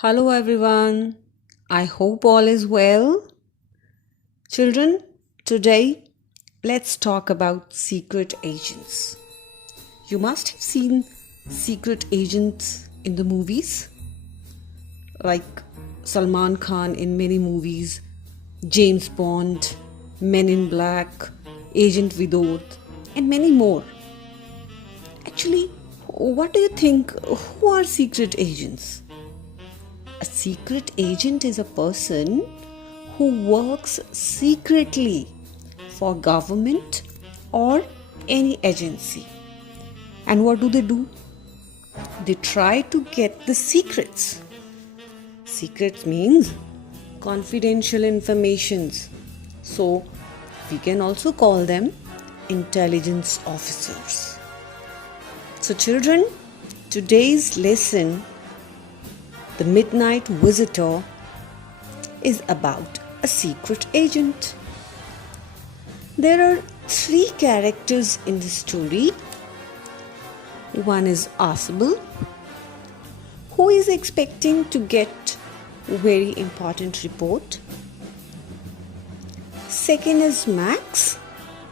Hello everyone. I hope all is well. Children, today let's talk about secret agents. You must have seen secret agents in the movies, like Salman Khan in many movies, James Bond, Men in Black, Agent Vidot, and many more. Actually, what do you think? Who are secret agents? A secret agent is a person who works secretly for government or any agency. And what do? They try to get the secrets. Secrets means confidential informations. So we can also call them intelligence officers. So children, today's lesson, The Midnight Visitor, is about a secret agent. There are three characters in the story. One is Ausable, who is expecting to get a very important report. Second is Max,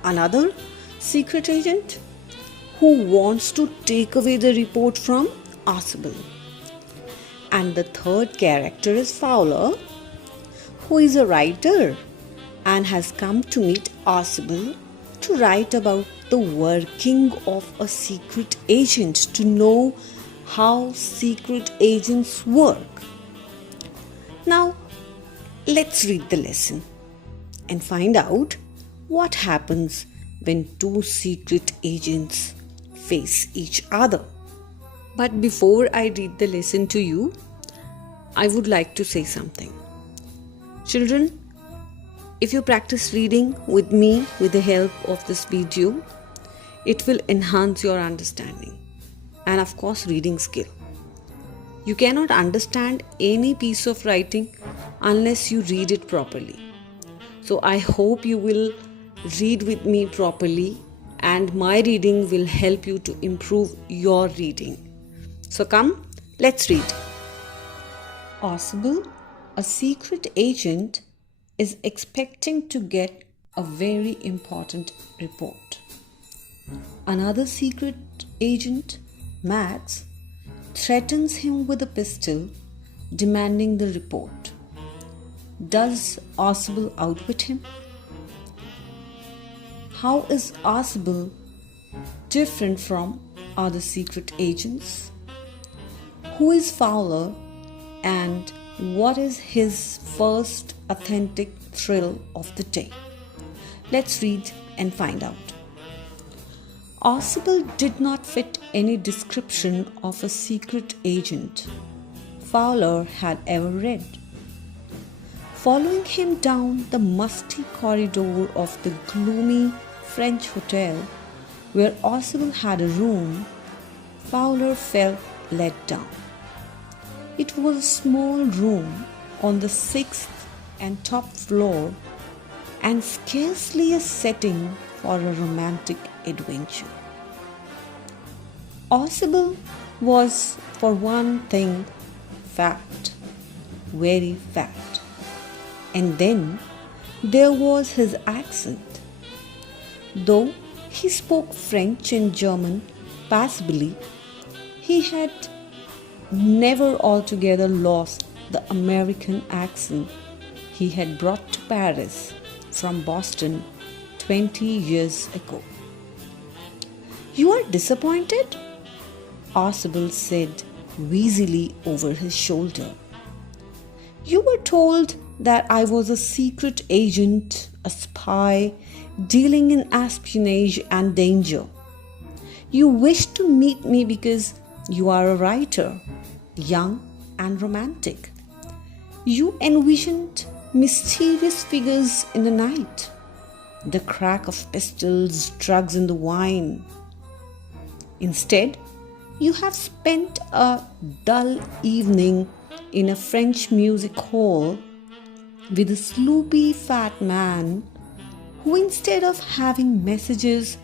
another secret agent who wants to take away the report from Ausable. And the third character is Fowler, who is a writer and has come to meet Ausable to write about the working of a secret agent, to know how secret agents work. Now, let's read the lesson and find out what happens when two secret agents face each other. But before I read the lesson to you, I would like to say something. Children, if you practice reading with me with the help of this video, it will enhance your understanding and of course reading skill. You cannot understand any piece of writing unless you read it properly. So I hope you will read with me properly and my reading will help you to improve your reading. So come, let's read. Ausable, a secret agent, is expecting to get a very important report. Another secret agent, Max, threatens him with a pistol, demanding the report. Does Ausable outwit him? How is Ausable different from other secret agents? Who is Fowler and what is his first authentic thrill of the day? Let's read and find out. Ausable did not fit any description of a secret agent Fowler had ever read. Following him down the musty corridor of the gloomy French hotel where Ausable had a room, Fowler felt let down. It was a small room on the 6th and top floor and scarcely a setting for a romantic adventure. Ausable was, for one thing, fat, very fat. And then there was his accent. Though he spoke French and German passably, he had never altogether lost the American accent he had brought to Paris from Boston 20 years ago. "You are disappointed?" Ausable said wheezily over his shoulder. "You were told that I was a secret agent, a spy, dealing in espionage and danger. You wished to meet me because you are a writer, young and romantic. You envisioned mysterious figures in the night, the crack of pistols, drugs in the wine. Instead, you have spent a dull evening in a French music hall with a sloopy fat man who, instead of having messages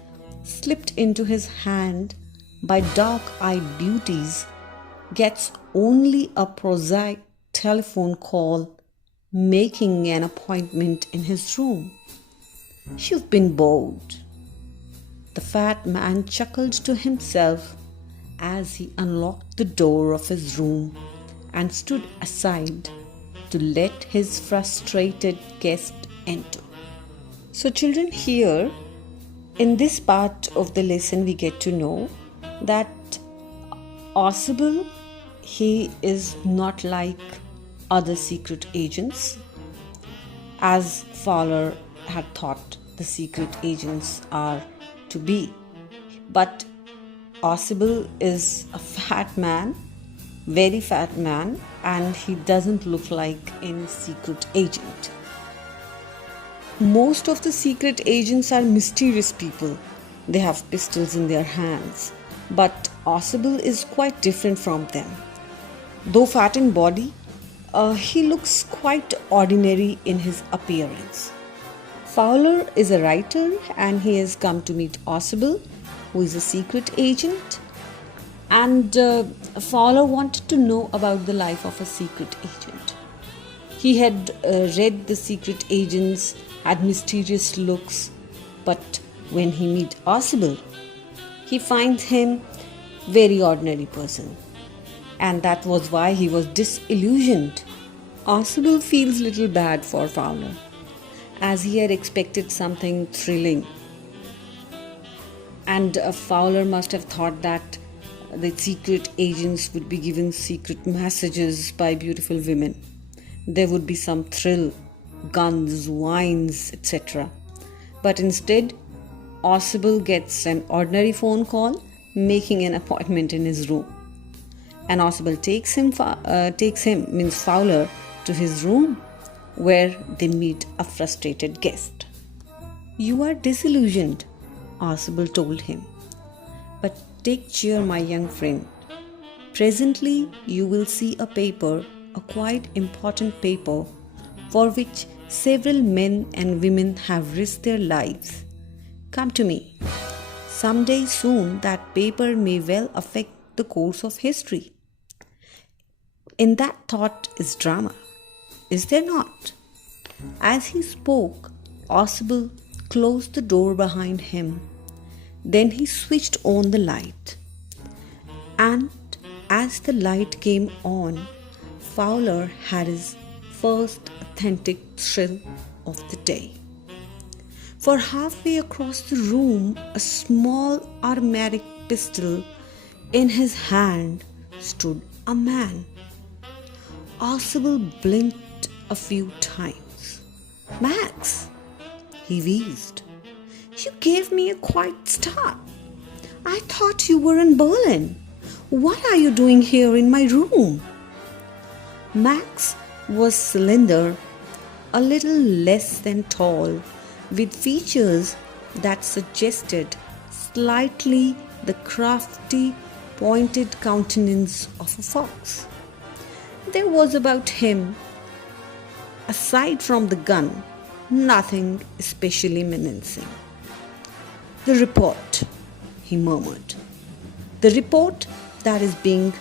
slipped into his hand by dark-eyed beauties, gets only a prosaic telephone call, making an appointment in his room. "You've been bored." The fat man chuckled to himself as he unlocked the door of his room and stood aside to let his frustrated guest enter. So, children, here in this part of the lesson, we get to know that Ausable, he is not like other secret agents, as Fowler had thought the secret agents are to be. But Ausable is a fat man, very fat man, and he doesn't look like any secret agent. Most of the secret agents are mysterious people. They have pistols in their hands. But Ausable is quite different from them. Though fat in body, he looks quite ordinary in his appearance. Fowler is a writer and he has come to meet Ausable, who is a secret agent. And Fowler wanted to know about the life of a secret agent. He had read the secret agents had mysterious looks, but when he meets Ausable, he finds him very ordinary person, and that was why he was disillusioned. Ausable feels little bad for Fowler, as he had expected something thrilling, and Fowler must have thought that the secret agents would be given secret messages by beautiful women. There would be some thrill, guns, wines, etc. But instead, Ausable gets an ordinary phone call making an appointment in his room. And Ausable takes him, Fowler, to his room, where they meet a frustrated guest. "You are disillusioned," Ausable told him. "But take cheer, my young friend. Presently you will see a paper, a quite important paper, for which several men and women have risked their lives. Come to me. Someday soon that paper may well affect the course of history. In that thought is drama, is there not?" As he spoke, Ausable closed the door behind him. Then he switched on the light. And as the light came on, Fowler had his first authentic thrill of the day. For halfway across the room, a small automatic pistol in his hand, stood a man. Ausable blinked a few times. "Max," he wheezed, "you gave me a quiet start. I thought you were in Berlin. What are you doing here in my room?" Max was slender, a little less than tall, with features that suggested slightly the crafty, pointed countenance of a fox. There was about him, aside from the gun, nothing especially menacing. "The report," he murmured. "The report that is being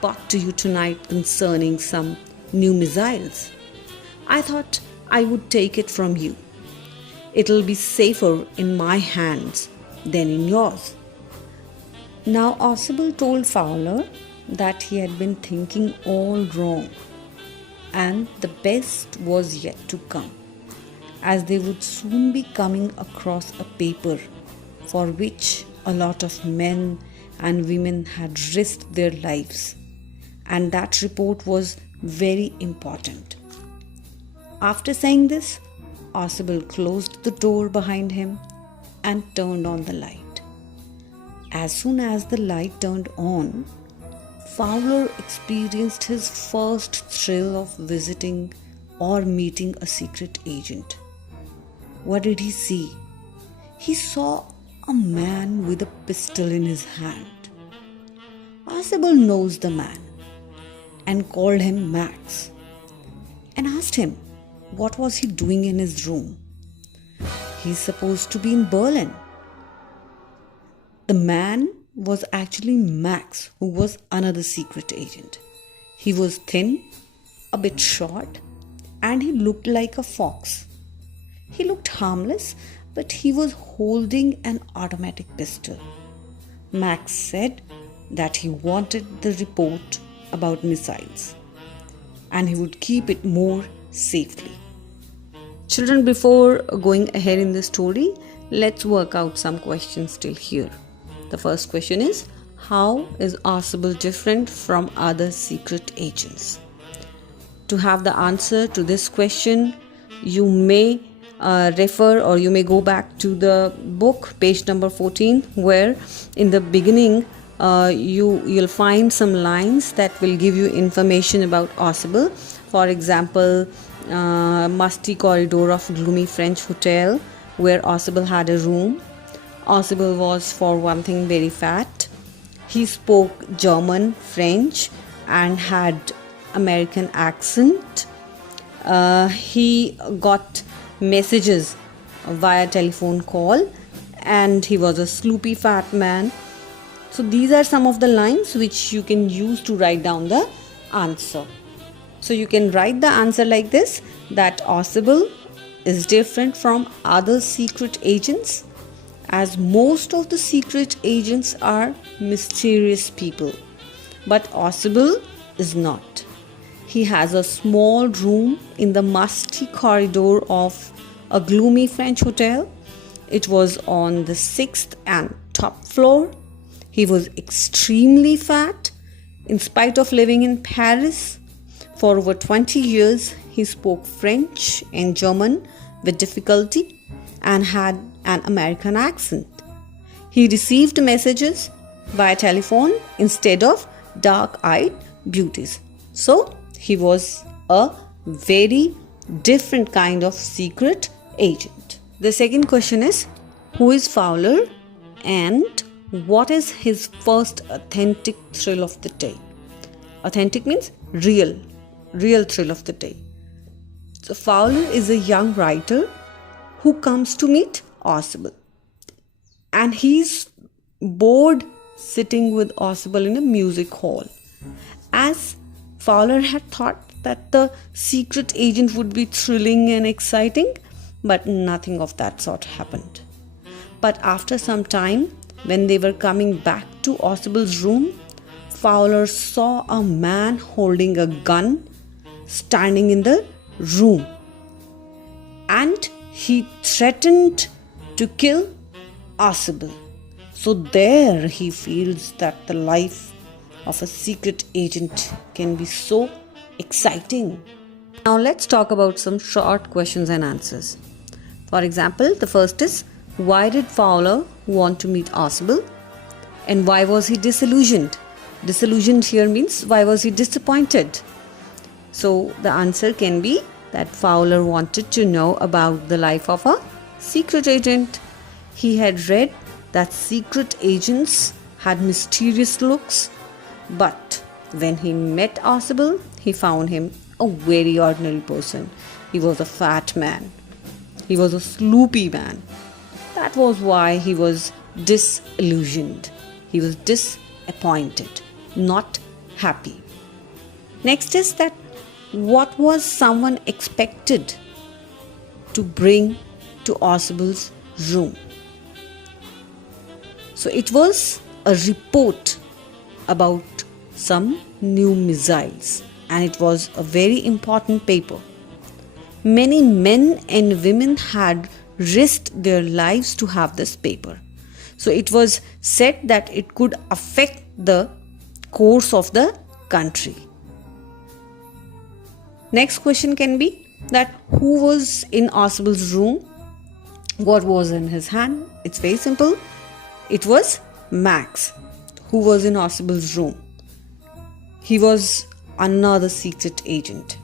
brought to you tonight concerning some new missiles. I thought I would take it from you. It'll be safer in my hands than in yours." Now Ausable told Fowler that he had been thinking all wrong, and the best was yet to come, as they would soon be coming across a paper for which a lot of men and women had risked their lives, and that report was very important. After saying this, Ausable closed the door behind him and turned on the light. As soon as the light turned on, Fowler experienced his first thrill of visiting or meeting a secret agent. What did he see? He saw a man with a pistol in his hand. Ausable knows the man and called him Max and asked him what was he doing in his room. He's supposed to be in Berlin. The man was actually Max, who was another secret agent. He was thin, a bit short, and he looked like a fox. He looked harmless, but he was holding an automatic pistol. Max said that he wanted the report about missiles, and he would keep it more safely. Children, before going ahead in the story, let's work out some questions still here. The first question is, how is Ausable different from other secret agents? To have the answer to this question, you may refer or you may go back to the book, page number 14, where in the beginning you'll find some lines that will give you information about Ausable. For example, musty corridor of gloomy French hotel where Ausable had a room. Ausable was, for one thing, very fat. He spoke German, French, and had American accent. He got messages via telephone call, and he was a sloopy fat man. So these are some of the lines which you can use to write down the answer. So you can write the answer like this, that Ausable is different from other secret agents, as most of the secret agents are mysterious people, but Ausable is not. He has a small room in the musty corridor of a gloomy French hotel. It was on the 6th and top floor. He was extremely fat. In spite of living in Paris for over 20 years, he spoke French and German with difficulty and had an American accent. He received messages via telephone instead of dark-eyed beauties. So he was a very different kind of secret agent. The second question is, who is Fowler and what is his first authentic thrill of the day? Authentic means real thrill of the day. So Fowler is a young writer who comes to meet Ausable, and he's bored sitting with Ausable in a music hall, as Fowler had thought that the secret agent would be thrilling and exciting, but nothing of that sort happened. But after some time, when they were coming back to Ausable's room, Fowler saw a man holding a gun standing in the room, and he threatened to kill Ausable. So there he feels that the life of a secret agent can be so exciting. Now let's talk about some short questions and answers. For example, the first is, why did Fowler want to meet Ausable? And why was he disillusioned? Disillusioned here means, why was he disappointed? So the answer can be that Fowler wanted to know about the life of a secret agent. He had read that secret agents had mysterious looks, but when he met Ausable, he found him a very ordinary person. He was a fat man. He was a sloopy man. That was why he was disillusioned. He was disappointed, not happy. Next is that, what was someone expected to bring to Ausable's room? So it was a report about some new missiles, and it was a very important paper. Many men and women had risked their lives to have this paper. So it was said that it could affect the course of the country. Next question can be that, who was in Ausable's room? What was in his hand? It's very simple. It was Max, who was in Ausable's room. He was another secret agent,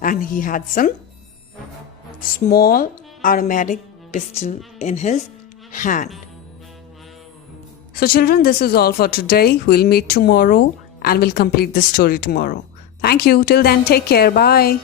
and he had some small automatic pistol in his hand. So children, this is all for today. We'll meet tomorrow and we'll complete this story tomorrow. Thank you. Till then, take care. Bye.